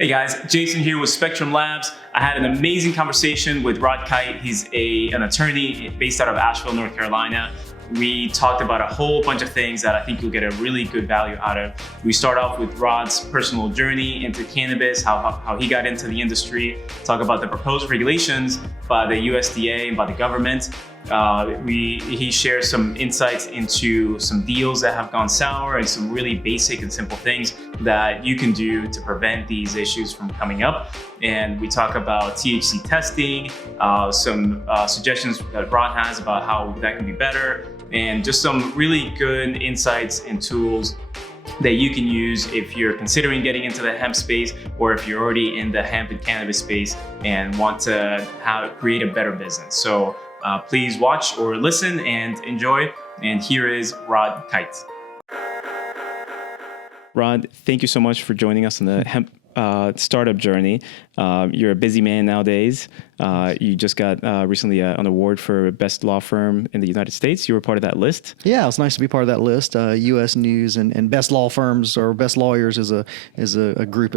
Hey guys, Jason here with Spectrum Labs. I had an amazing conversation with Rod Kight. He's an attorney based out of Asheville, North Carolina. We talked about a whole bunch of things that I think you'll get a really good value out of. We start off with Rod's personal journey into cannabis, how he got into the industry, talk about the proposed regulations by the USDA and by the government. He shares some insights into some deals that have gone sour and some really basic and simple things that you can do to prevent these issues from coming up. And we talk about THC testing, some suggestions that Rod has about how that can be better, and just some really good insights and tools that you can use if you're considering getting into the hemp space or if you're already in the hemp and cannabis space and want to create a better business. So please watch or listen and enjoy. And here is Rod Kight. Rod, thank you so much for joining us on the hemp startup journey. You're a busy man nowadays. You just got recently an award for best law firm in the United States. You were part of that list. Yeah, it was nice to be part of that list. U.S. News and best law firms or best lawyers is a group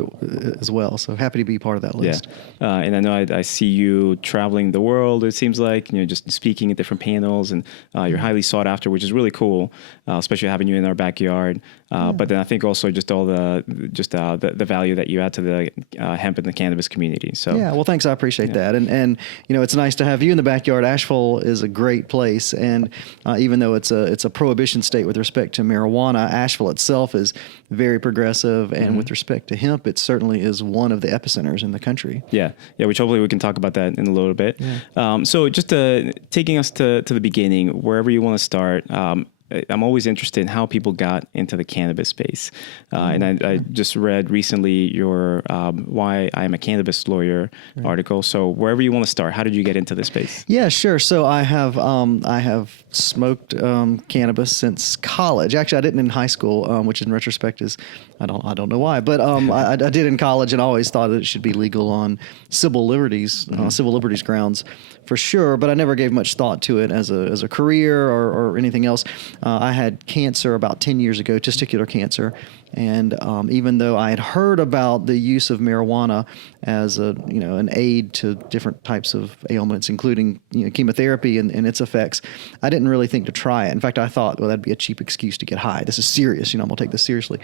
as well. So happy to be part of that list. Yeah, and I know I see you traveling the world. It seems like just speaking at different panels, and you're highly sought after, which is really cool. Especially having you in our backyard. But then I think also just all the value that you add to the hemp and the cannabis community. So yeah, well, thanks. I appreciate that. And it's nice to have you in the backyard. Asheville is a great place, and even though it's a prohibition state with respect to marijuana, Asheville itself is very progressive, and with respect to hemp, it certainly is one of the epicenters in the country. Yeah, which hopefully we can talk about that in a little bit. Yeah. So just taking us to the beginning, wherever you want to start. I'm always interested in how people got into the cannabis space. And I just read recently your Why I Am a Cannabis Lawyer article. So wherever you want to start, how did you get into this space? Yeah, sure. So I have smoked cannabis since college. Actually, I didn't in high school, which in retrospect is, I don't know why, but I did in college and always thought that it should be legal on civil liberties grounds for sure. But I never gave much thought to it as a career or anything else. I had cancer about 10 years ago, testicular cancer. And even though I had heard about the use of marijuana as an aid to different types of ailments, including chemotherapy and its effects, I didn't really think to try it. In fact, I thought, well, that'd be a cheap excuse to get high. This is serious. I'm gonna take this seriously.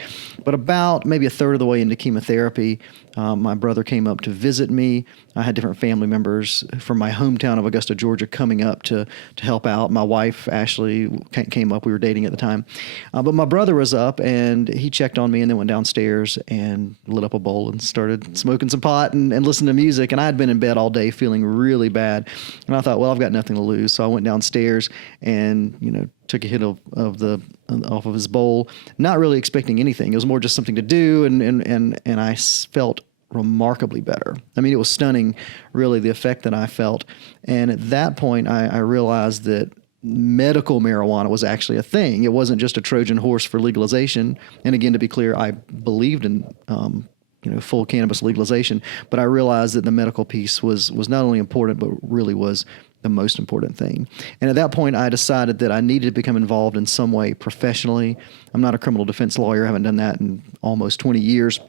But about maybe a third of the way into chemotherapy, my brother came up to visit me. I had different family members from my hometown of Augusta, Georgia, coming up to help out. My wife, Ashley, came up. We were dating at the time. But my brother was up, and he checked on me and then went downstairs and lit up a bowl and started smoking some pot and listening to music. And I had been in bed all day feeling really bad. And I thought, well, I've got nothing to lose. So I went downstairs and, took a hit off of his bowl, not really expecting anything. It was more just something to do. And I felt remarkably better. I mean, it was stunning, really, the effect that I felt. And at that point, I realized that medical marijuana was actually a thing. It wasn't just a Trojan horse for legalization. And again, to be clear, I believed in full cannabis legalization, but I realized that the medical piece was not only important, but really was the most important thing. And at that point, I decided that I needed to become involved in some way professionally. I'm not a criminal defense lawyer. I haven't done that in almost 20 years.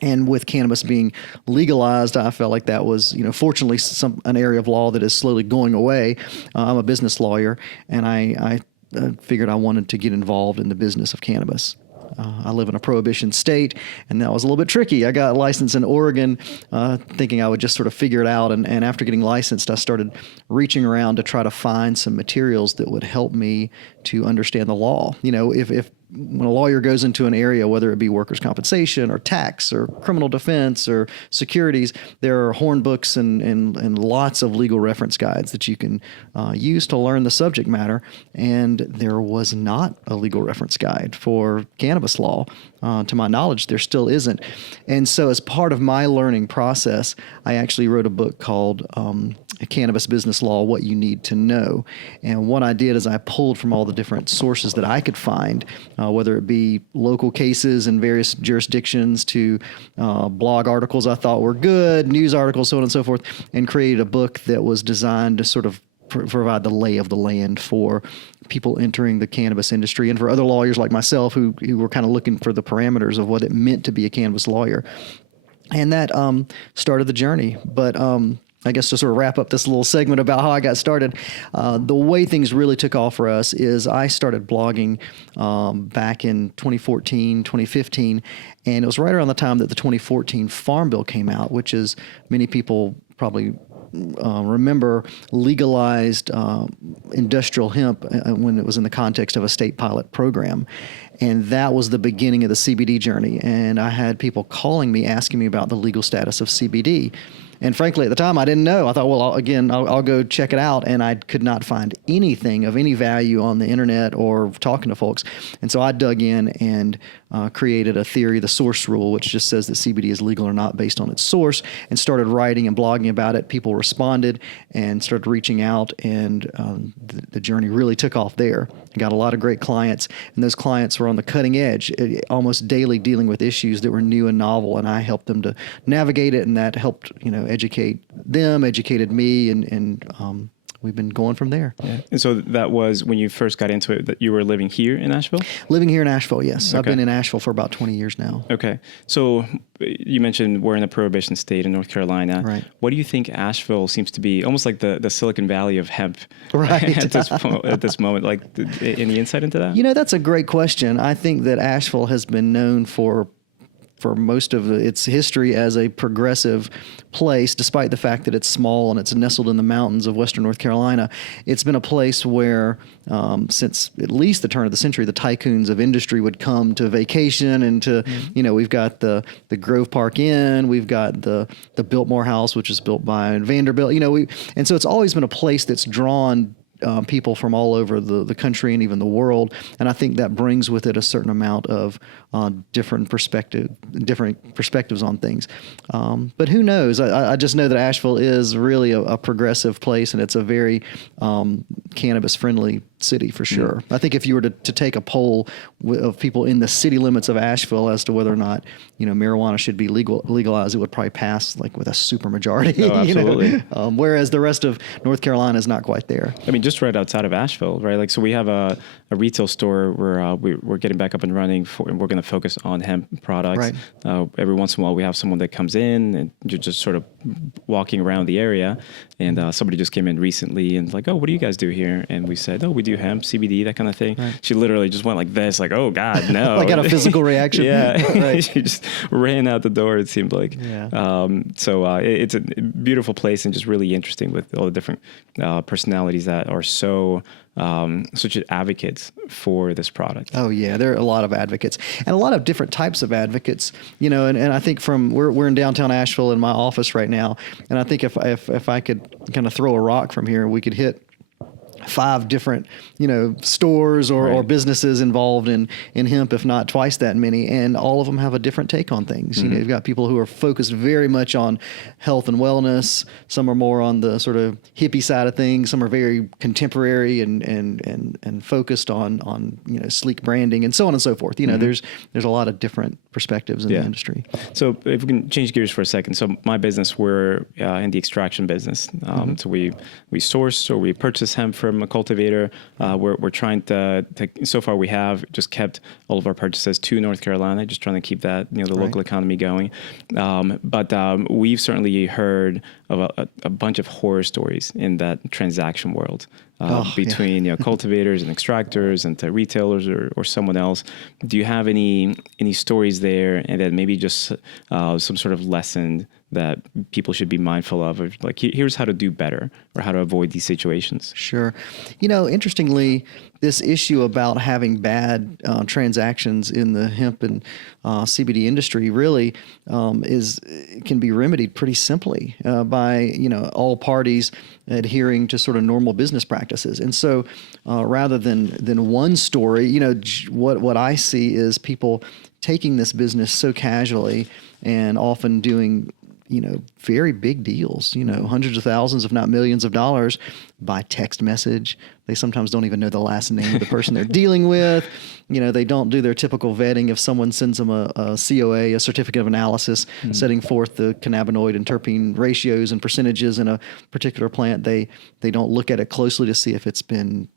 And with cannabis being legalized, I felt like that was, fortunately, an area of law that is slowly going away. I'm a business lawyer, and I figured I wanted to get involved in the business of cannabis. I live in a prohibition state, and that was a little bit tricky. I got licensed in Oregon thinking I would just sort of figure it out, and after getting licensed, I started reaching around to try to find some materials that would help me to understand the law. If when a lawyer goes into an area, whether it be workers' compensation or tax or criminal defense or securities, there are horn books and lots of legal reference guides that you can use to learn the subject matter. And there was not a legal reference guide for cannabis law. To my knowledge, there still isn't. And so as part of my learning process, I actually wrote a book called Cannabis Business Law, What You Need to Know. And what I did is I pulled from all the different sources that I could find, whether it be local cases in various jurisdictions to blog articles I thought were good, news articles, so on and so forth, and created a book that was designed to sort of provide the lay of the land for people entering the cannabis industry and for other lawyers like myself who were kind of looking for the parameters of what it meant to be a cannabis lawyer. And that started the journey. But I guess to sort of wrap up this little segment about how I got started, the way things really took off for us is I started blogging back in 2014, 2015, and it was right around the time that the 2014 Farm Bill came out, which is, many people probably remember, legalized industrial hemp when it was in the context of a state pilot program. And that was the beginning of the CBD journey. And I had people calling me, asking me about the legal status of CBD. And frankly, at the time, I didn't know. I thought, well, I'll go check it out. And I could not find anything of any value on the internet or talking to folks. And so I dug in and created a theory, the source rule, which just says that CBD is legal or not based on its source, and started writing and blogging about it. People responded and started reaching out, and the journey really took off there. I got a lot of great clients, and those clients were on the cutting edge, almost daily dealing with issues that were new and novel, and I helped them to navigate it, and that helped, educate them, educated me, and we've been going from there. Yeah. And so that was when you first got into it, that you were living here in Asheville? Living here in Asheville, yes. Okay. I've been in Asheville for about 20 years now. Okay. So you mentioned we're in a prohibition state in North Carolina. Right. What do you think Asheville seems to be? Almost like the Silicon Valley of hemp right. at this moment. Like, any insight into that? That's a great question. I think that Asheville has been known for most of its history as a progressive place, despite the fact that it's small and it's nestled in the mountains of western North Carolina. It's been a place where, since at least the turn of the century, the tycoons of industry would come to vacation and to, we've got the Grove Park Inn, we've got the Biltmore House, which is built by Vanderbilt, and so it's always been a place that's drawn people from all over the country and even the world. And I think that brings with it a certain amount of different perspectives on things. But who knows? I just know that Asheville is really a progressive place, and it's a very cannabis-friendly city for sure. I think if you were to take a poll of people in the city limits of Asheville as to whether or not marijuana should be legalized, it would probably pass like with a super majority. Oh, absolutely. Whereas the rest of North Carolina is not quite there. I mean, just right outside of Asheville, right? Like, so we have a retail store where we're getting back up and running, and we're going to focus on hemp products. Right. Every once in a while, we have someone that comes in, and you're just sort of walking around the area, and somebody just came in recently and like, oh, what do you guys do here? And we said, oh, we do hemp, CBD, that kind of thing. Right. She literally just went like this, like, oh God, no. Like, got a physical reaction. Yeah. Right. She just ran out the door, it seemed like. Yeah. It's a beautiful place and just really interesting with all the different personalities that are such advocates for this product. Oh yeah, there are a lot of advocates and a lot of different types of advocates. And I think we're in downtown Asheville in my office right now, and I think if I could kind of throw a rock from here, we could hit 5 different, stores or businesses involved in hemp, if not twice that many, and all of them have a different take on things. Mm-hmm. You've got people who are focused very much on health and wellness. Some are more on the sort of hippie side of things. Some are very contemporary and focused on sleek branding and so on and so forth. Mm-hmm. There's a lot of different perspectives in the industry. So if we can change gears for a second. So my business, we're in the extraction business. So we source or we purchase hemp from a cultivator. We're trying to so far we have just kept all of our purchases to North Carolina, just trying to keep that, the local economy going. But we've certainly heard of a bunch of horror stories in that transaction world. Between cultivators and extractors and to retailers or someone else. Do you have any stories there, and then maybe just some sort of lesson that people should be mindful of like, here's how to do better or how to avoid these situations? Sure. Interestingly, this issue about having bad transactions in the hemp and CBD industry really can be remedied pretty simply by all parties adhering to sort of normal business practices. And so rather than one story, what I see is people taking this business so casually and often doing very big deals, hundreds of thousands, if not millions of dollars by text message. They sometimes don't even know the last name of the person they're dealing with. They don't do their typical vetting. If someone sends them a COA, a certificate of analysis, setting forth the cannabinoid and terpene ratios and percentages in a particular plant, they don't look at it closely to see if it's been,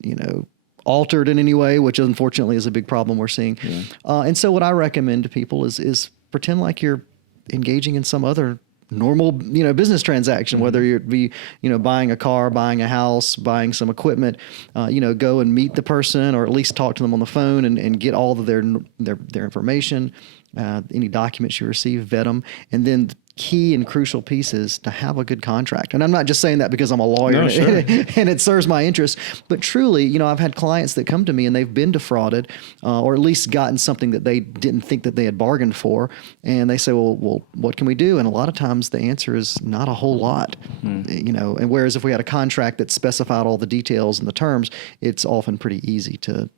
altered in any way, which unfortunately is a big problem we're seeing. Yeah. And so what I recommend to people is pretend like you're engaging in some other normal, business transaction, whether it be, buying a car, buying a house, buying some equipment, go and meet the person or at least talk to them on the phone and get all of their information, any documents you receive, vet them, and then key and crucial pieces to have a good contract. And I'm not just saying that because I'm a lawyer and it serves my interest, but truly, I've had clients that come to me and they've been defrauded, or at least gotten something that they didn't think that they had bargained for. And they say, well, what can we do? And a lot of times the answer is not a whole lot, and whereas if we had a contract that specified all the details and the terms, it's often pretty easy to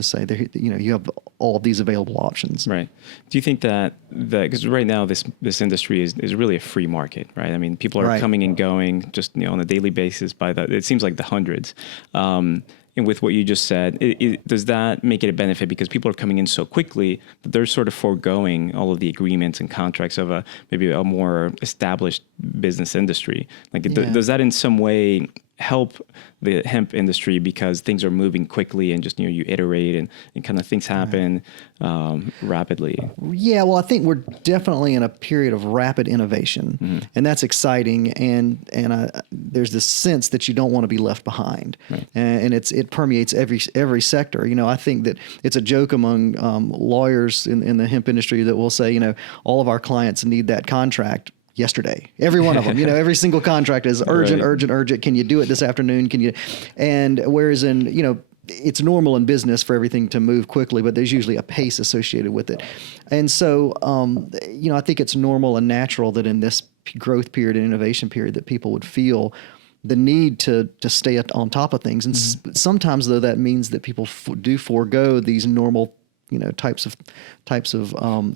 say that, you have all of these available options. Right. Do you think that because right now this industry is really a free market, right? I mean, people are coming and going just, on a daily basis it seems like the hundreds. And with what you just said, does that make it a benefit because people are coming in so quickly that they're sort of foregoing all of the agreements and contracts of maybe a more established business industry? Like, does that in some way help the hemp industry because things are moving quickly and just, you iterate and kind of things happen rapidly? Yeah, well, I think we're definitely in a period of rapid innovation, and that's exciting. And there's this sense that you don't want to be left behind, and it permeates every sector. I think that it's a joke among lawyers in the hemp industry that will say, all of our clients need that contract yesterday. Every one of them, every single contract is urgent, urgent. Can you do it this afternoon? And whereas in, it's normal in business for everything to move quickly, but there's usually a pace associated with it. And so, I think it's normal and natural that in this growth period and innovation period that people would feel the need to stay on top of things. And sometimes though, that means that people do forego these normal types of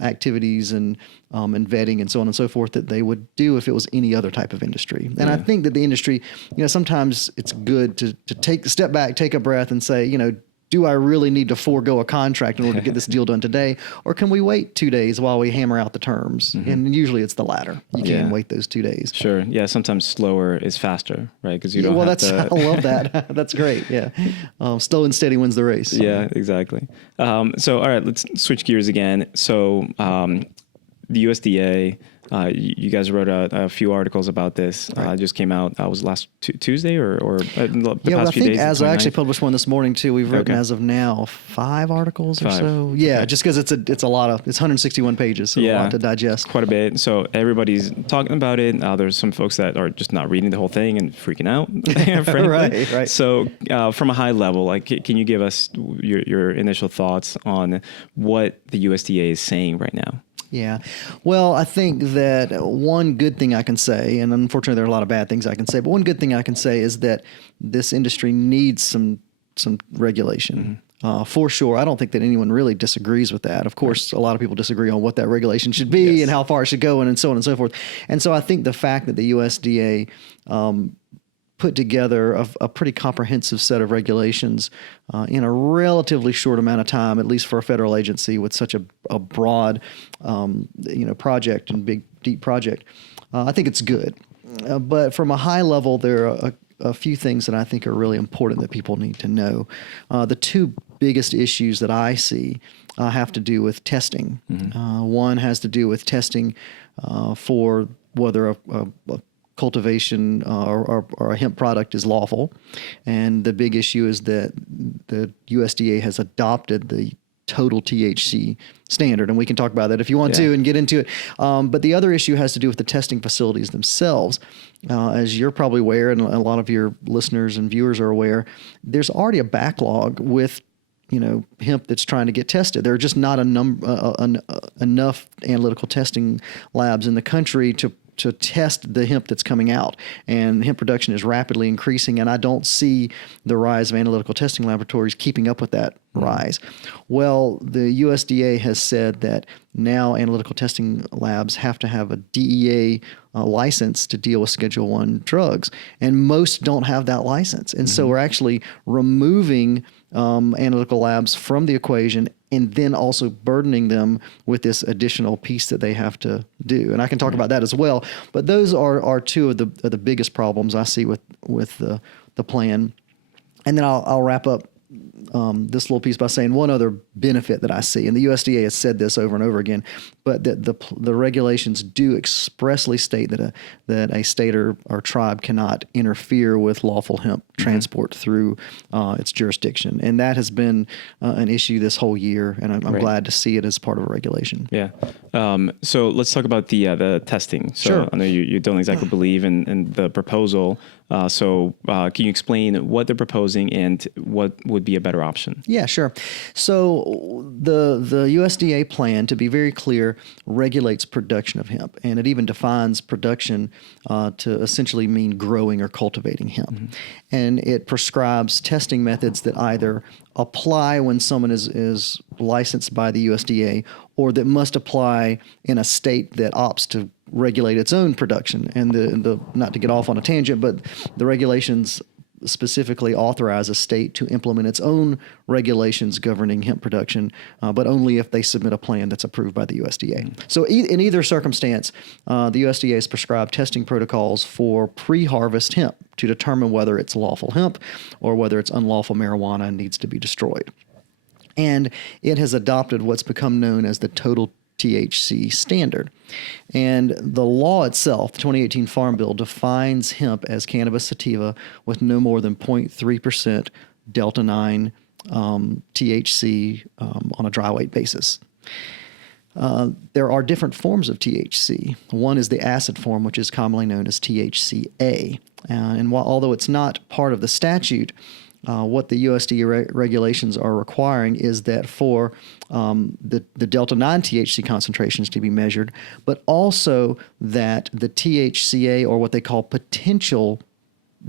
activities and vetting and so on and so forth that they would do if it was any other type of industry. And I think that the industry, sometimes it's good to take a step back, take a breath and say, do I really need to forego a contract in order to get this deal done today? Or can we wait 2 days while we hammer out the terms? And usually it's the latter. You can't wait those 2 days. Sure. Yeah. Sometimes slower is faster, right? Because you don't have to. I love that. That's great. Yeah. Slow and steady wins the race. Yeah, exactly. So, all right, let's switch gears again. So, the USDA, you guys wrote a few articles about this. Just came out. Was last Tuesday or the past few days? I actually published one this morning too. We've written as of now 5 articles or so. Yeah, just because it's a lot of it's 161 pages, so a lot to digest. Quite a bit. So everybody's talking about it. There's some folks that are just not reading the whole thing and freaking out. Frankly. Right. So from a high level, can you give us your initial thoughts on what the USDA is saying right now? Yeah. Well, I think that one good thing I can say, and unfortunately there are a lot of bad things I can say, but one good thing I can say is that this industry needs some regulation. For sure. I don't think that anyone really disagrees with that. Of course, a lot of people disagree on what that regulation should be and how far it should go and so on and so forth. And so I think the fact that the USDA put together a pretty comprehensive set of regulations in a relatively short amount of time, at least for a federal agency with such a broad, project and big, deep project. I think it's good. But from a high level, there are a few things that I think are really important that people need to know. The 2 biggest issues that I see have to do with testing. One has to do with testing for whether a cultivation or a hemp product is lawful. And the big issue is that the USDA has adopted the total THC standard. And we can talk about that if you want to and get into it. But the other issue has to do with the testing facilities themselves. As you're probably aware, and a lot of your listeners and viewers are aware, there's already a backlog with hemp that's trying to get tested. There are just not enough analytical testing labs in the country to test the hemp that's coming out. And hemp production is rapidly increasing, and I don't see the rise of analytical testing laboratories keeping up with that rise. Well, the USDA has said that now analytical testing labs have to have a DEA license to deal with Schedule I drugs, and most don't have that license. And so we're actually removing analytical labs from the equation and then also burdening them with this additional piece that they have to do. And I can talk about that as well. But those are 2 of the biggest problems I see with the plan. And then I'll wrap up this little piece by saying one other benefit that I see, and the USDA has said this over and over again, but the regulations do expressly state that a state or tribe cannot interfere with lawful hemp transport through its jurisdiction, and that has been an issue this whole year, and I'm glad to see it as part of a regulation. Yeah. So let's talk about the testing. So Sure. I know you don't exactly believe in the proposal. So can you explain what they're proposing and what would be a better option? Yeah, sure. So the USDA plan, to be very clear, regulates production of hemp, and it even defines production to essentially mean growing or cultivating hemp. Mm-hmm. And it prescribes testing methods that either apply when someone is licensed by the USDA, or that must apply in a state that opts to regulate its own production. And the not to get off on a tangent, but the regulations specifically authorize a state to implement its own regulations governing hemp production, but only if they submit a plan that's approved by the USDA. So in either circumstance, the USDA has prescribed testing protocols for pre-harvest hemp to determine whether it's lawful hemp or whether it's unlawful marijuana and needs to be destroyed. And it has adopted what's become known as the total THC standard. And the law itself, the 2018 Farm Bill, defines hemp as cannabis sativa with no more than 0.3% Delta-9 THC on a dry weight basis. There are different forms of THC. One is the acid form, which is commonly known as THCA. And although it's not part of the statute, what the USDA regulations are requiring is that for the Delta-9 THC concentrations to be measured, but also that the THCA, or what they call potential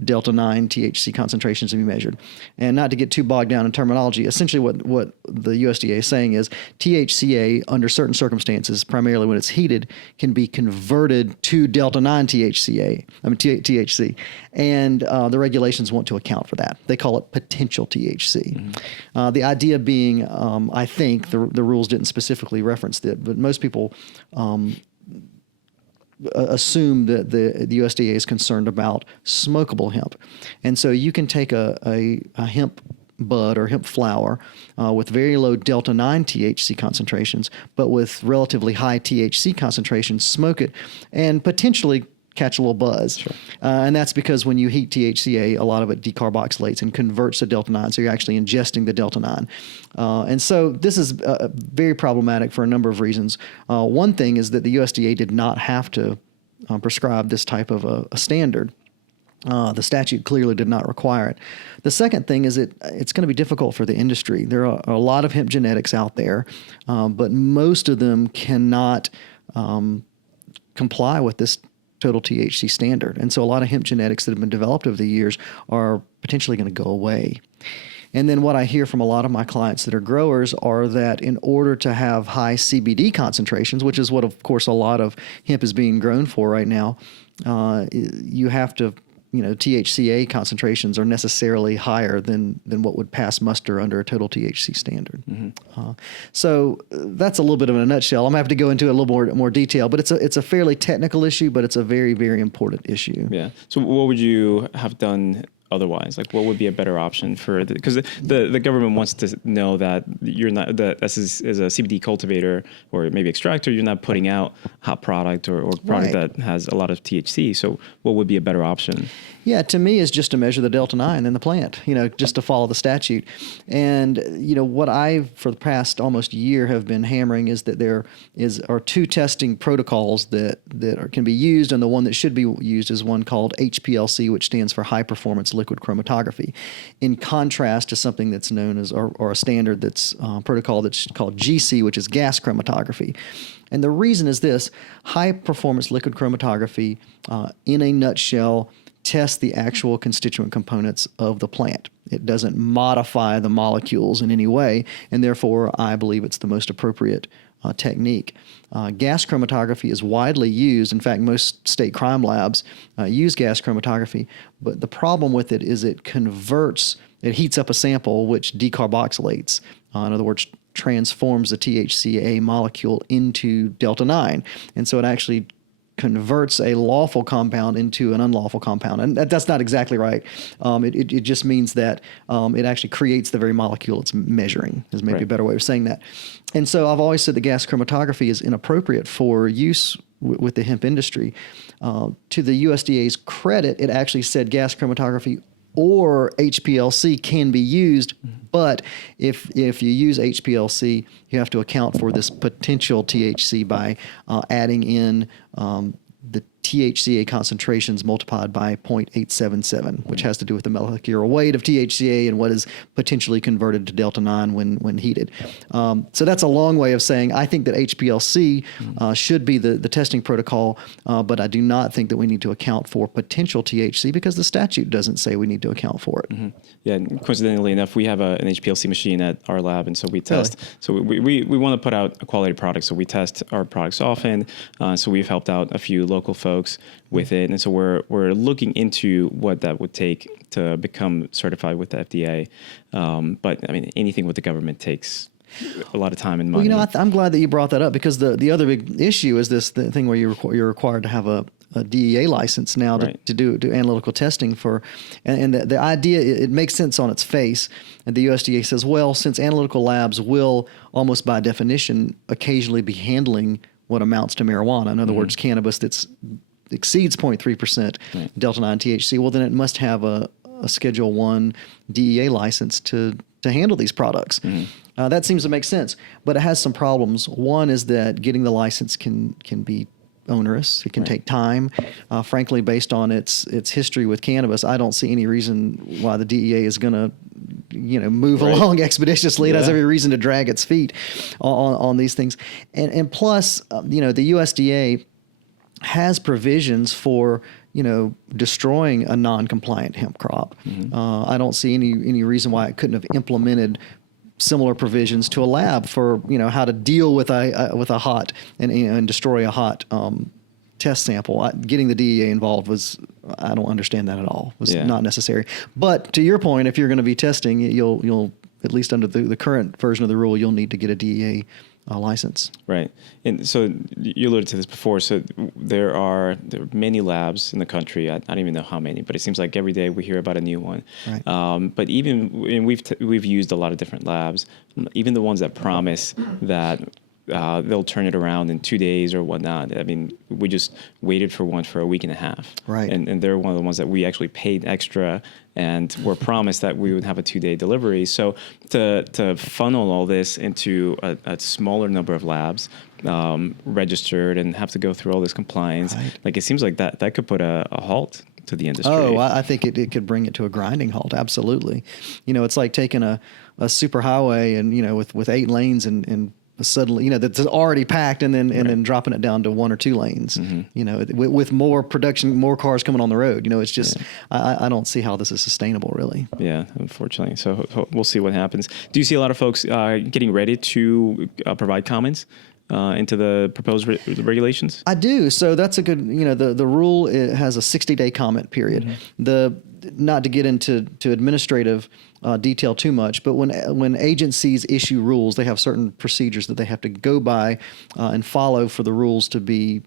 Delta-9 THC concentrations to be measured. And not to get too bogged down in terminology, essentially what the USDA is saying is THCA, under certain circumstances, primarily when it's heated, can be converted to Delta-9 THC. And the regulations want to account for that. They call it potential THC. Mm-hmm. The idea being, I think, the rules didn't specifically reference that, but most people assume that the USDA is concerned about smokable hemp. And so you can take a hemp bud or hemp flower with very low Delta-9 THC concentrations, but with relatively high THC concentrations, smoke it, and potentially catch a little buzz. Sure. And that's because when you heat THCA, a lot of it decarboxylates and converts to Delta-9, so you're actually ingesting the Delta-9. And so this is very problematic for a number of reasons. One thing is that the USDA did not have to prescribe this type of a standard. The statute clearly did not require it. The second thing is it's going to be difficult for the industry. There are a lot of hemp genetics out there, but most of them cannot comply with this total THC standard. And so a lot of hemp genetics that have been developed over the years are potentially going to go away. And then what I hear from a lot of my clients that are growers are that in order to have high CBD concentrations, which is what, of course, a lot of hemp is being grown for right now, you have to, THCA concentrations are necessarily higher than what would pass muster under a total THC standard. Mm-hmm. So that's a little bit of a nutshell. I'm going to have to go into it a little more detail, but it's a fairly technical issue, but it's a very, very important issue. Yeah. So what would you have done otherwise? Like, what would be a better option for because the government wants to know that you're not as a CBD cultivator or maybe extractor, you're not putting out hot product or product right. that has a lot of THC. So what would be a better option? Yeah, to me, is just to measure the Delta-9 in the plant, just to follow the statute. And, what I, for the past almost year, have been hammering is that there are two testing protocols that can be used, and the one that should be used is one called HPLC, which stands for High Performance Liquid Chromatography, in contrast to something that's known as, or a standard that's protocol that's called GC, which is gas chromatography. And the reason is this: high performance liquid chromatography, in a nutshell, tests the actual constituent components of the plant. It doesn't modify the molecules in any way, and therefore I believe it's the most appropriate technique. Gas chromatography is widely used. In fact, most state crime labs use gas chromatography, but the problem with it is it heats up a sample which decarboxylates. In other words, transforms the THCA molecule into Delta-9. And so it actually converts a lawful compound into an unlawful compound. And that's not exactly right. It just means that it actually creates the very molecule it's measuring, is maybe a better way of saying that. And so I've always said that gas chromatography is inappropriate for use with the hemp industry. To the USDA's credit, it actually said gas chromatography or HPLC can be used, but if you use HPLC, you have to account for this potential THC by adding in the THCA concentrations multiplied by 0.877, which has to do with the molecular weight of THCA and what is potentially converted to delta-9 when heated. So that's a long way of saying I think that HPLC should be the testing protocol, but I do not think that we need to account for potential THC because the statute doesn't say we need to account for it. Mm-hmm. Yeah, and coincidentally enough, we have an HPLC machine at our lab, and so we test. Really? So we want to put out a quality product, so we test our products often. So we've helped out a few local folks with it, and so we're looking into what that would take to become certified with the FDA. But I mean, anything with the government takes a lot of time and money. Well, I'm glad that you brought that up because the other big issue is the thing where you're required to have a DEA license now to do analytical testing for, and the idea, it makes sense on its face. And the USDA says, well, since analytical labs will almost by definition occasionally be handling what amounts to marijuana, in other words, cannabis that's exceeds 0.3% delta-9 THC, well, then it must have a Schedule 1 DEA license to handle these products. That seems to make sense, but it has some problems. One is that getting the license can be onerous. It can take time. Frankly, based on its history with cannabis, I don't see any reason why the DEA is going to move along expeditiously. It has every reason to drag its feet on these things. And plus, the USDA has provisions for, destroying a non-compliant hemp crop. I don't see any reason why it couldn't have implemented similar provisions to a lab for, how to deal with a hot and destroy a hot test sample. Getting the DEA involved I don't understand that at all. Was not necessary. But to your point, if you're going to be testing, you'll at least under the current version of the rule, you'll need to get a DEA license. Right. And so you alluded to this before. So there are many labs in the country. I don't even know how many, but it seems like every day we hear about a new one. Right. But and we've used a lot of different labs, even the ones that promise that they'll turn it around in 2 days or whatnot. I mean, we just waited for one for a week and a half. Right. And they're one of the ones that we actually paid extra and were promised that we would have a 2-day delivery. So to funnel all this into a smaller number of labs, registered and have to go through all this compliance, like it seems like that could put a halt to the industry. Oh, I think it could bring it to a grinding halt. Absolutely. It's like taking a super highway and, with 8 lanes and suddenly, that's already packed and then dropping it down to 1 or 2 lanes, with more production, more cars coming on the road. It's just, I don't see how this is sustainable, really. Yeah, unfortunately. So we'll see what happens. Do you see a lot of folks getting ready to provide comments into the proposed regulations? I do. So that's a good, the rule, it has a 60-day comment period. Not to get into administrative detail too much, but when agencies issue rules, they have certain procedures that they have to go by and follow for the rules to be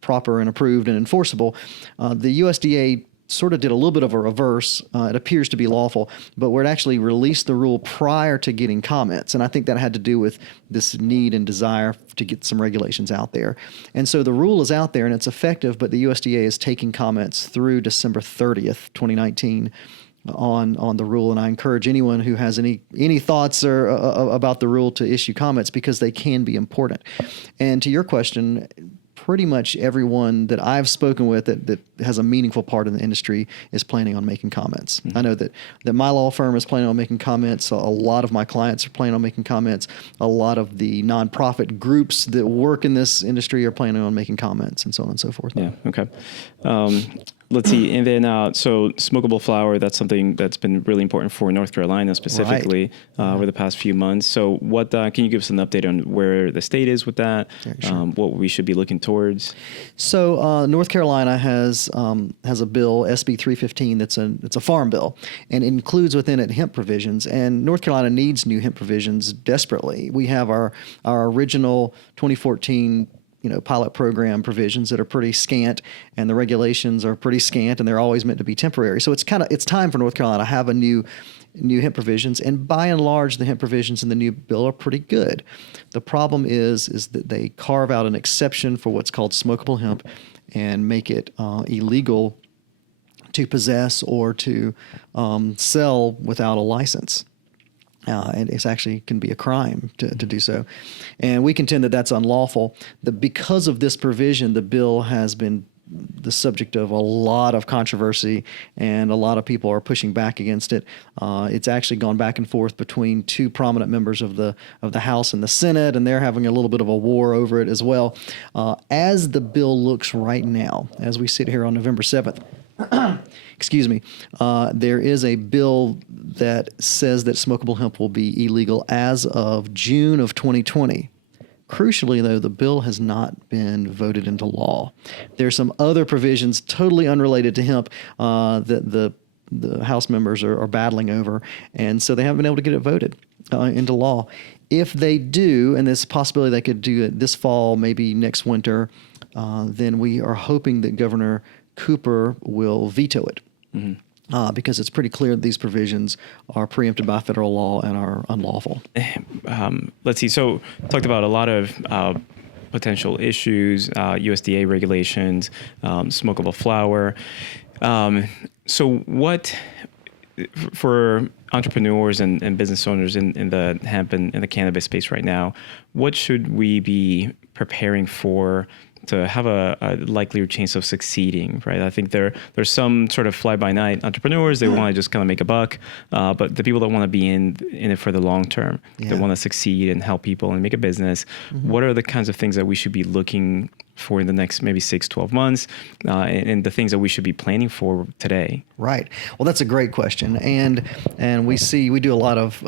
proper and approved and enforceable. The USDA sort of did a little bit of a reverse. It appears to be lawful, but where it actually released the rule prior to getting comments. And I think that had to do with this need and desire to get some regulations out there. And so the rule is out there and it's effective, but the USDA is taking comments through December 30th, 2019 on the rule. And I encourage anyone who has any thoughts or about the rule to issue comments because they can be important. And to your question, pretty much everyone that I've spoken with that has a meaningful part in the industry is planning on making comments. I know that my law firm is planning on making comments. A lot of my clients are planning on making comments. A lot of the nonprofit groups that work in this industry are planning on making comments and so on and so forth. Yeah, okay. Let's see. And then, so smokable flower, that's something that's been really important for North Carolina specifically over the past few months. So what can you give us an update on where the state is with that, what we should be looking towards? So North Carolina has a bill, SB 315, it's a farm bill, and it includes within it hemp provisions. And North Carolina needs new hemp provisions desperately. We have our original 2014 pilot program provisions that are pretty scant, and the regulations are pretty scant, and they're always meant to be temporary. So it's time for North Carolina to have a new hemp provisions, and by and large, the hemp provisions in the new bill are pretty good. The problem is that they carve out an exception for what's called smokable hemp and make it illegal to possess or to sell without a license. And it actually can be a crime to do so. And we contend that that's unlawful. Because of this provision, the bill has been the subject of a lot of controversy, and a lot of people are pushing back against it. It's actually gone back and forth between two prominent members of the House and the Senate, and they're having a little bit of a war over it as well. As the bill looks right now, as we sit here on November 7th, excuse me, there is a bill that says that smokable hemp will be illegal as of June of 2020. Crucially, though, the bill has not been voted into law. There are some other provisions totally unrelated to hemp that the House members are battling over, and so they haven't been able to get it voted into law. If they do, and there's a possibility they could do it this fall, maybe next winter, then we are hoping that Governor Cooper will veto it. Mm-hmm. Because it's pretty clear that these provisions are preempted by federal law and are unlawful. Let's see. So talked about a lot of potential issues, USDA regulations, smokable flower. So what, for entrepreneurs and business owners in the hemp and the cannabis space right now, what should we be preparing for to have a likelier chance of succeeding, right? I think there's some sort of fly-by-night entrepreneurs. They want to just kind of make a buck, but the people that want to be in it for the long term, that want to succeed and help people and make a business, what are the kinds of things that we should be looking for in the next maybe 6-12 months, and the things that we should be planning for today? Right. Well, that's a great question, and we do a lot of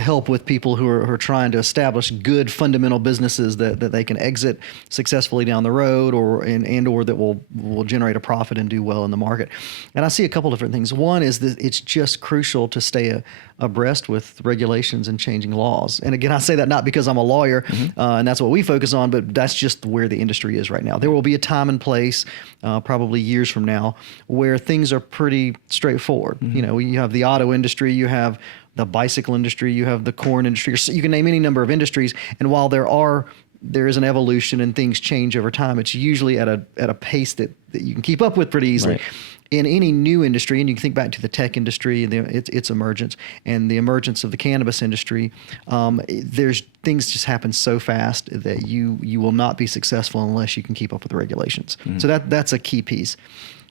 help with people who are trying to establish good fundamental businesses that they can exit successfully down the road, or that will generate a profit and do well in the market. And I see a couple different things. One is that it's just crucial to stay abreast with regulations and changing laws. And again, I say that not because I'm a lawyer, and that's what we focus on, but that's just where the industry is right now. There will be a time and place, probably years from now, where things are pretty straightforward. You have the auto industry, you have the bicycle industry, you have the corn industry. You can name any number of industries, and while there is an evolution and things change over time, it's usually at a pace that you can keep up with pretty easily. Right. In any new industry, and you can think back to the tech industry and its emergence, and the emergence of the cannabis industry, things just happen so fast that you will not be successful unless you can keep up with the regulations. So that's a key piece.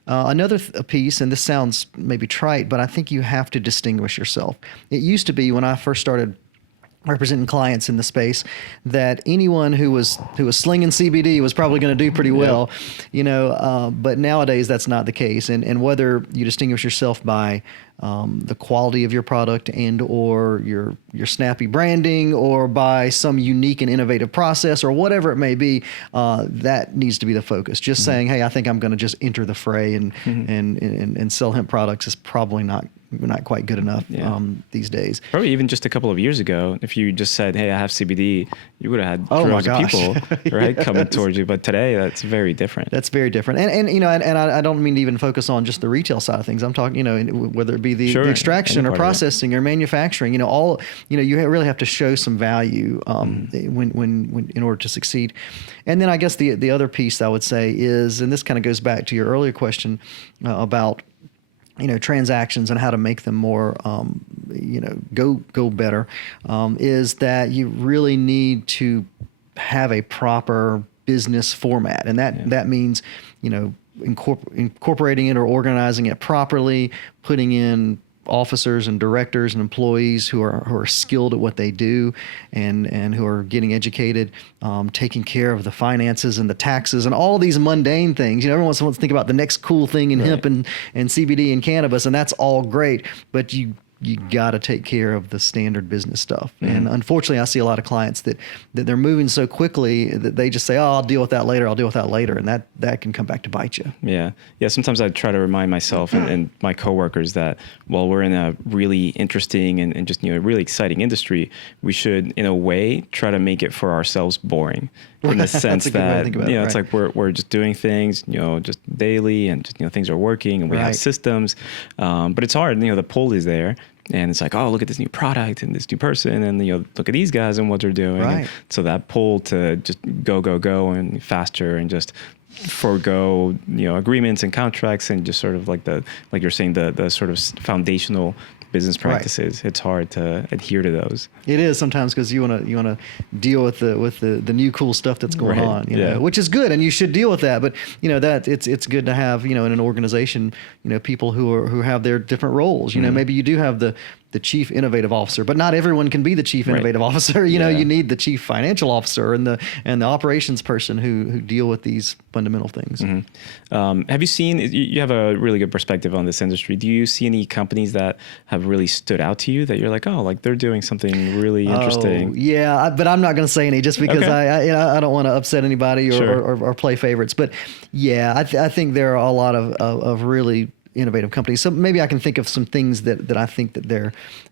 Another piece, and this sounds maybe trite, but I think you have to distinguish yourself. It used to be, when I first started representing clients in the space, that anyone who was slinging CBD was probably going to do pretty well, but nowadays that's not the case. And whether you distinguish yourself by the quality of your product and or your snappy branding, or by some unique and innovative process, or whatever it may be, that needs to be the focus. Just saying, hey, I think I'm going to just enter the fray and sell hemp products is probably not quite good enough these days. Probably even just a couple of years ago, if you just said, hey, I have CBD, you would have had droves of people right, coming towards you. But today, that's very different. That's very different. And I don't mean to even focus on just the retail side of things. I'm talking, whether it be the extraction or processing or manufacturing, you really have to show some value when in order to succeed. And then I guess the other piece I would say is, and this kind of goes back to your earlier question about transactions and how to make them more, go better, is that you really need to have a proper business format. And that means, incorporating it or organizing it properly, putting in officers and directors and employees who are skilled at what they do and who are getting educated, taking care of the finances and the taxes and all these mundane things. Everyone wants to think about the next cool thing in hemp and CBD and cannabis, and that's all great. But you you got to take care of the standard business stuff. And unfortunately, I see a lot of clients that they're moving so quickly that they just say, "Oh, I'll deal with that later. I'll deal with that later," and that can come back to bite you. Yeah. Sometimes I try to remind myself and my coworkers that while we're in a really interesting and just really exciting industry, we should, in a way, try to make it for ourselves boring. In the sense that it's like we're just doing things just daily, and just things are working, and we have systems, but it's hard. The pull is there. And it's like, oh, look at this new product and this new person, and look at these guys and what they're doing. Right. And so that pull to just go and faster and just forego agreements and contracts and just sort of like you're saying the sort of foundational business practices. Right. It's hard to adhere to those. It is sometimes because you want to deal with the new cool stuff that's going on, which is good, and you should deal with that. But that it's good to have in an organization people who have their different roles. Maybe you do have the chief innovative officer, but not everyone can be the chief innovative officer. You need the chief financial officer and the operations person who deal with these fundamental things. Mm-hmm. Have you seen? You have a really good perspective on this industry. Do you see any companies that have really stood out to you that you're like, oh, like they're doing something really interesting? Yeah, but I'm not going to say any just because I don't want to upset anybody or play favorites. But yeah, I think there are a lot of really innovative companies. So maybe I can think of some things that I think that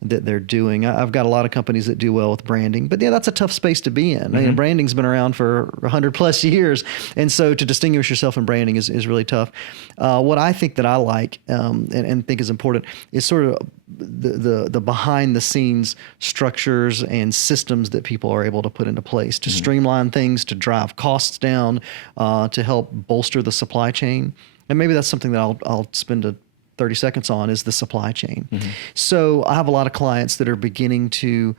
they're doing. I've got a lot of companies that do well with branding, but that's a tough space to be in. Mm-hmm. Branding's been around for 100 plus years. And so to distinguish yourself in branding is really tough. What I think that I like and think is important is sort of the behind the scenes structures and systems that people are able to put into place to streamline things, to drive costs down, to help bolster the supply chain. And maybe that's something that I'll spend 30 seconds on is the supply chain. Mm-hmm. So I have a lot of clients that are beginning to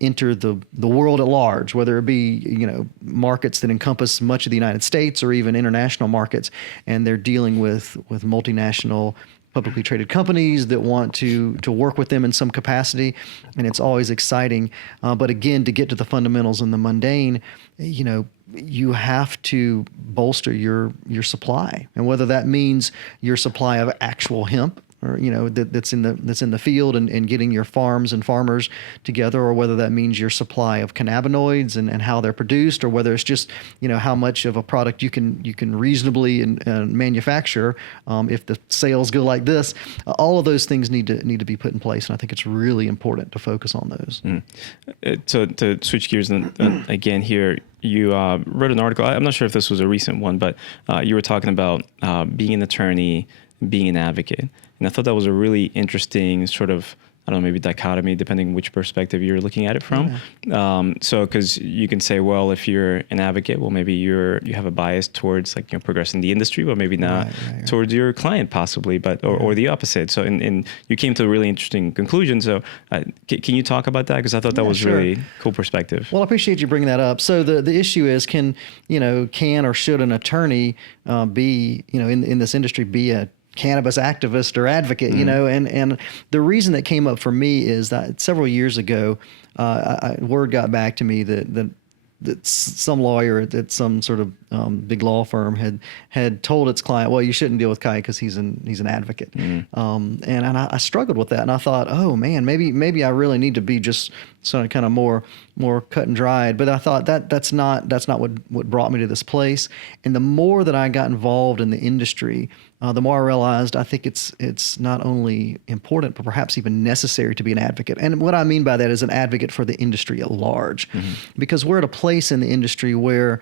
enter the world at large, whether it be markets that encompass much of the United States or even international markets, and they're dealing with multinational publicly traded companies that want to work with them in some capacity, and it's always exciting. But again, to get to the fundamentals and the mundane, you have to bolster your supply, and whether that means your supply of actual hemp, or that's in the field and getting your farms and farmers together, or whether that means your supply of cannabinoids and how they're produced, or whether it's just how much of a product you can reasonably manufacture if the sales go like this. All of those things need to be put in place, and I think it's really important to focus on those. So to switch gears again here, you wrote an article. I'm not sure if this was a recent one, but you were talking about being an attorney, being an advocate. And I thought that was a really interesting sort of, I don't know, maybe dichotomy, depending which perspective you're looking at it from. Yeah. So, because you can say, well, if you're an advocate, well, maybe you have a bias towards progressing the industry, but maybe not towards your client possibly, but or the opposite. So, and you came to a really interesting conclusion. So, can you talk about that? Because I thought that was really cool perspective. Well, I appreciate you bringing that up. So, the issue is, can or should an attorney be in this industry be a cannabis activist or advocate, and the reason that came up for me is that several years ago, word got back to me that some lawyer at some sort of big law firm had told its client, well, you shouldn't deal with Kight because he's an advocate. And I struggled with that, and I thought, oh man, maybe I really need to be just sort of kind of more cut and dried. But I thought that's not what brought me to this place. And the more that I got involved in the industry, the more I realized I think it's not only important, but perhaps even necessary to be an advocate. And what I mean by that is an advocate for the industry at large, because we're at a place in the industry where,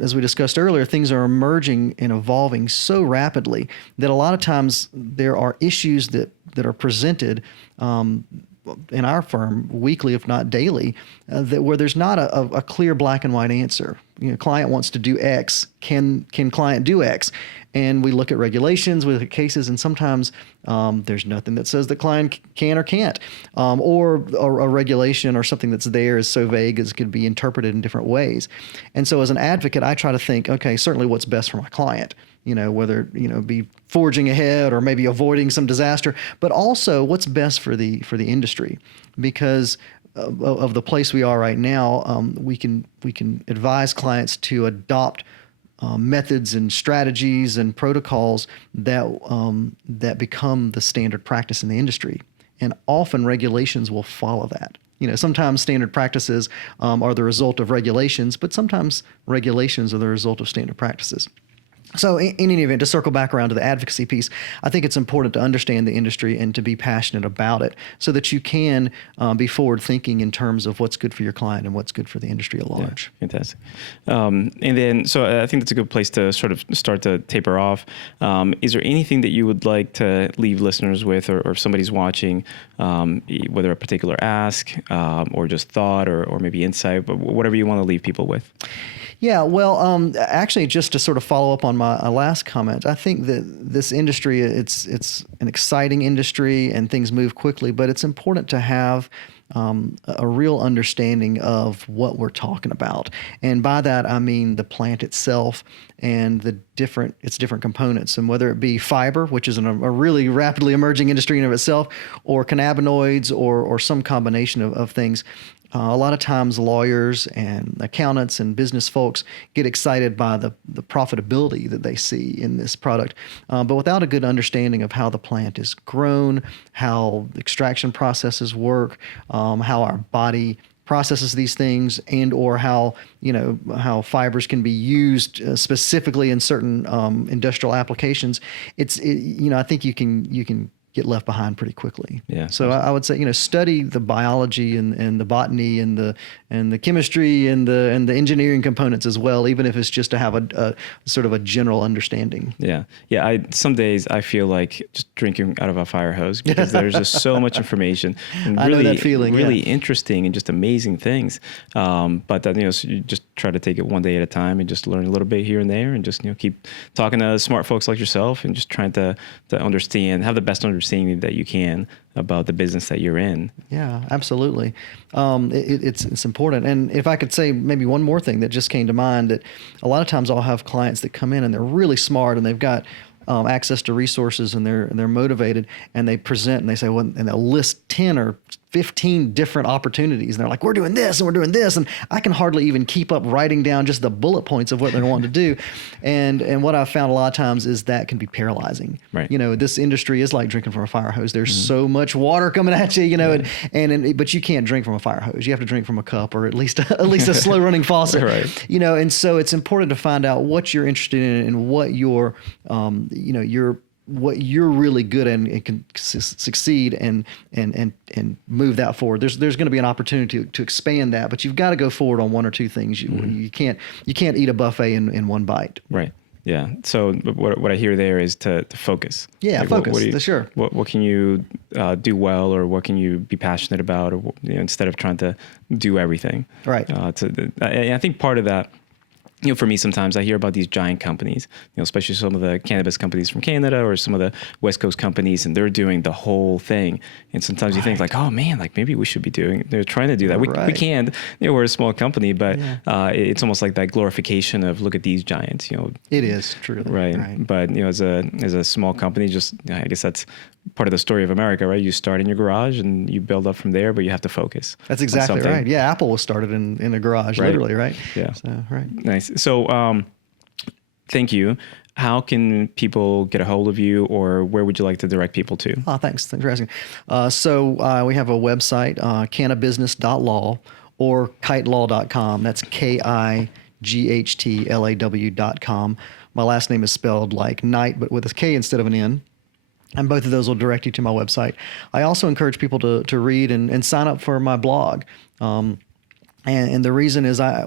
as we discussed earlier, things are emerging and evolving so rapidly that a lot of times there are issues that are presented in our firm weekly, if not daily, where there's not a clear black and white answer. Client wants to do X. Can client do X? And we look at regulations, we look at cases, and sometimes there's nothing that says the client can or can't, or a regulation or something that's there is so vague as it could be interpreted in different ways. And so as an advocate, I try to think, okay, certainly what's best for my client, whether, be forging ahead or maybe avoiding some disaster, but also what's best for the industry, because of the place we are right now, we can advise clients to adopt methods and strategies and protocols that become the standard practice in the industry. and often regulations will follow that. Sometimes standard practices are the result of regulations, but sometimes regulations are the result of standard practices. So in any event, to circle back around to the advocacy piece, I think it's important to understand the industry and to be passionate about it so that you can be forward thinking in terms of what's good for your client and what's good for the industry at large. Yeah, fantastic. And then, so I think that's a good place to sort of start to taper off. Is there anything that you would like to leave listeners with, or if somebody's watching, whether a particular ask or just thought or maybe insight, but whatever you want to leave people with? Yeah, well, actually, just to sort of follow up on my last comment, I think that this industry, it's an exciting industry and things move quickly, but it's important to have a real understanding of what we're talking about. And by that, I mean the plant itself and its different components, and whether it be fiber, which is a really rapidly emerging industry in of itself, or cannabinoids or some combination of things. A lot of times lawyers and accountants and business folks get excited by the profitability that they see in this product, but without a good understanding of how the plant is grown, how extraction processes work, how our body processes these things, and or how fibers can be used specifically in certain industrial applications. I think you can get left behind pretty quickly. Yeah. So I would say, study the biology and the botany and the chemistry and the engineering components as well, even if it's just to have a sort of a general understanding. Yeah. Yeah. Some days I feel like just drinking out of a fire hose because there's just so much information and I know that feeling, really interesting and just amazing things. But then, so you just try to take it one day at a time and just learn a little bit here and there, and just, keep talking to smart folks like yourself and just trying to understand, have the best understanding that you can about the business that you're in. Yeah, absolutely. It's important. And if I could say maybe one more thing that just came to mind, that a lot of times I'll have clients that come in and they're really smart and they've got access to resources and they're motivated, and they present and they say, well, and they'll list 10 or 15 different opportunities. And they're like, we're doing this and we're doing this. And I can hardly even keep up writing down just the bullet points of what they're wanting to do. And what I've found a lot of times is that can be paralyzing. Right. This industry is like drinking from a fire hose. There's so much water coming at you, but you can't drink from a fire hose. You have to drink from a cup, or at least a slow running faucet. Right. And so it's important to find out what you're interested in and what what you're really good at and can succeed and move that forward. There's going to be an opportunity to expand that, but you've got to go forward on one or two things. You can't eat a buffet in one bite. Right. Yeah. So what I hear there is to focus. Yeah, like focus. Sure. What can you do well, or what can you be passionate about, or instead of trying to do everything. Right. I think part of that, for me, sometimes I hear about these giant companies, especially some of the cannabis companies from Canada or some of the West Coast companies, and they're doing the whole thing. And sometimes you think like, oh man, like maybe we should be they're trying to do that. We can, we're a small company, but it's almost like that glorification of, look at these giants, It is truly. Right. But, as a small company, just, I guess that's part of the story of America, right? You start in your garage and you build up from there, but you have to focus. That's exactly right. Yeah. Apple was started in a garage, literally, right? Yeah. So, right. Nice. So, thank you. How can people get a hold of you, or where would you like to direct people to? Oh, thanks for asking. So we have a website, cannabusiness.law, or kightlaw.com. That's KIGHTLAW.com. My last name is spelled like night, but with a K instead of an N. And both of those will direct you to my website. I also encourage people to read and sign up for my blog. And the reason is I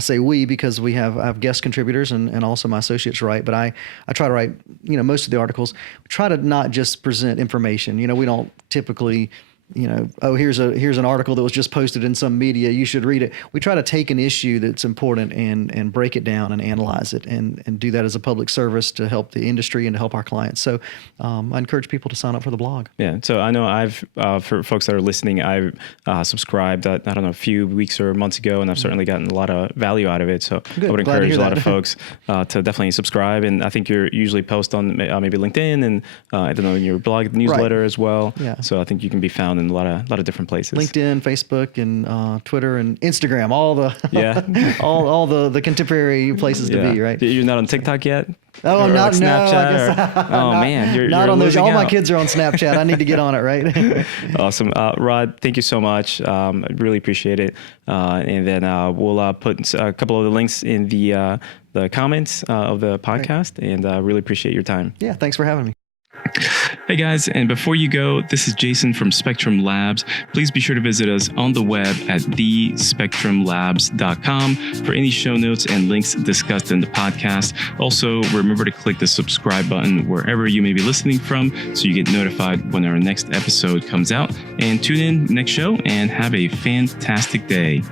say we because I have guest contributors and also my associates write, but I try to write, most of the articles. We try to not just present information. We don't typically, here's an article that was just posted in some media, you should read it. We try to take an issue that's important and break it down and analyze it and do that as a public service to help the industry and to help our clients. So I encourage people to sign up for the blog. Yeah. So I know for folks that are listening, I've subscribed, a few weeks or months ago, and I've certainly gotten a lot of value out of it. So good. I would encourage a lot of folks to definitely subscribe. And I think you usually post on maybe LinkedIn and in your blog newsletter as well. Yeah. So I think you can be found found in a lot of different places. LinkedIn, Facebook, and Twitter, and Instagram. All the all the contemporary places to be. Right. You're not on TikTok yet? Oh, I'm not. Snapchat. You're not on those. All my out. kids are on Snapchat. I need to get on it. Right. Awesome, Rod. Thank you so much. I really appreciate it. And then we'll put a couple of the links in the comments of the podcast. Great. And really appreciate your time. Yeah. Thanks for having me. Hey guys, and before you go, this is Jason from Spectrum Labs. Please be sure to visit us on the web at thespectrumlabs.com for any show notes and links discussed in the podcast. Also, remember to click the subscribe button wherever you may be listening from so you get notified when our next episode comes out. And tune in next show and have a fantastic day.